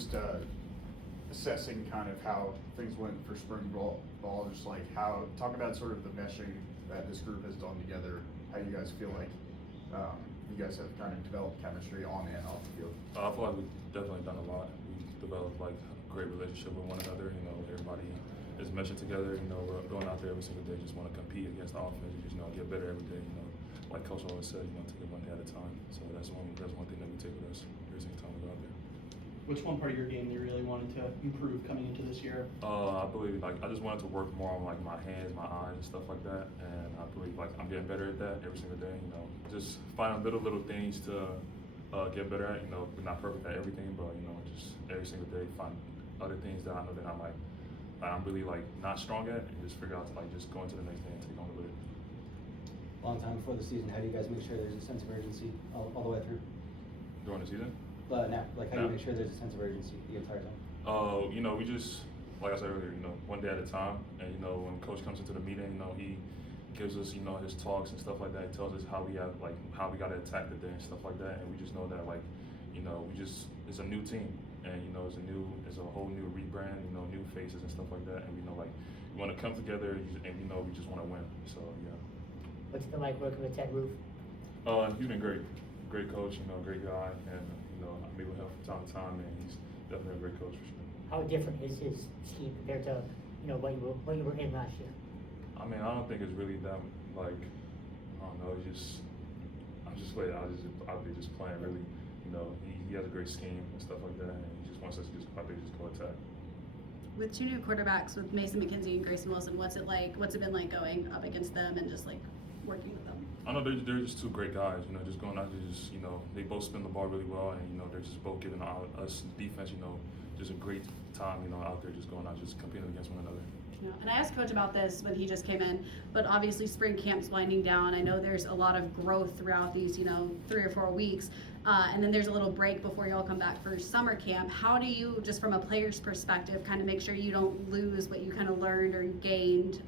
just assessing kind of how things went for spring ball, just like how, talk about sort of the meshing that this group has done together, how you guys feel like you guys have kind of developed chemistry on and off the field. I feel like we've definitely done a lot. We've developed like a great relationship with one another. You know, everybody is meshing together. You know, we're going out there every single day, just want to compete against the offense. You just, you know, get better every day. You know, like Coach always said, you know, take it one day at a time. So that's one thing that we take with us every single time we go out there. Which one part of your game you really wanted to improve coming into this year? I believe like I just wanted to work more on like my hands, my eyes, and stuff like that. And I believe like I'm getting better at that every single day. You know, just finding little things to get better at. You know, we're not perfect at everything, but you know, just every single day find other things that I know that I'm really like not strong at, and just figure out to like just go into the next day and take on with it. Long time before the season, how do you guys make sure there's a sense of urgency all the way through? During the season? Now, like how do you make sure there's a sense of urgency the entire time? You know, we just, like I said earlier, you know, one day at a time. And, you know, when Coach comes into the meeting, you know, he gives us, you know, his talks and stuff like that. He tells us how we got to attack the day and stuff like that. And we just know that, like, you know, it's a new team. And, you know, it's a whole new rebrand, you know, new faces and stuff like that. And we know, like, we want to come together and, you know, we just want to win. So, yeah. What's it been like working with Ted Roof? He's been great. Great coach, you know, great guy. And, you know, I meet with him from time to time, and he's definitely a great coach for sure. How different is his scheme compared to, you know, what you were in last year? I mean, I don't think it's really that, like, I don't know, I'm just waiting. I'll be just playing really, you know, he has a great scheme and stuff like that, and he just wants us to just out there just go attack. With two new quarterbacks, with Mason McKenzie and Grayson Wilson, what's it been like going up against them and just like working with them? I know they're just two great guys, you know, just going out there, just, you know, they both spin the ball really well, and, you know, they're just both giving us defense, you know, just a great time, you know, out there just going out, just competing against one another. Yeah. And I asked Coach about this when he just came in, but obviously spring camp's winding down. I know there's a lot of growth throughout these, you know, 3 or 4 weeks, and then there's a little break before you all come back for summer camp. How do you, just from a player's perspective, kind of make sure you don't lose what you kind of learned or gained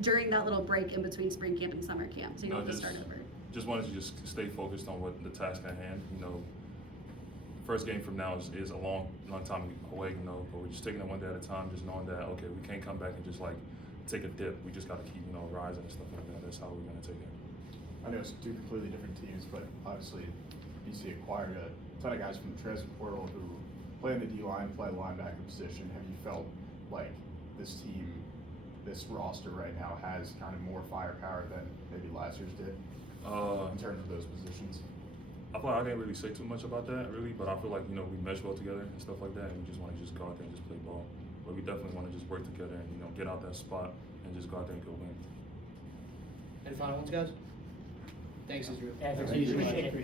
during that little break in between spring camp and summer camp, so you don't have to start over? Just wanted to just stay focused on what the task at hand. You know, first game from now is a long time away, you know, but we're just taking it one day at a time, just knowing that, okay, we can't come back and just like take a dip. We just got to keep, you know, rising and stuff like that. That's how we're going to take it. I know it's two completely different teams, but obviously BC acquired a ton of guys from the transfer portal who play in the D-line, play linebacker position. Have you felt like this team, this roster right now has kind of more firepower than maybe last year's did in terms of those positions? I feel like I can't really say too much about that, really, but I feel like, you know, we mesh well together and stuff like that, and we just want to just go out there and just play ball. But we definitely want to just work together and, you know, get out that spot and just go out there and go win. Any final ones, guys? Thanks, Andrew. Appreciate it.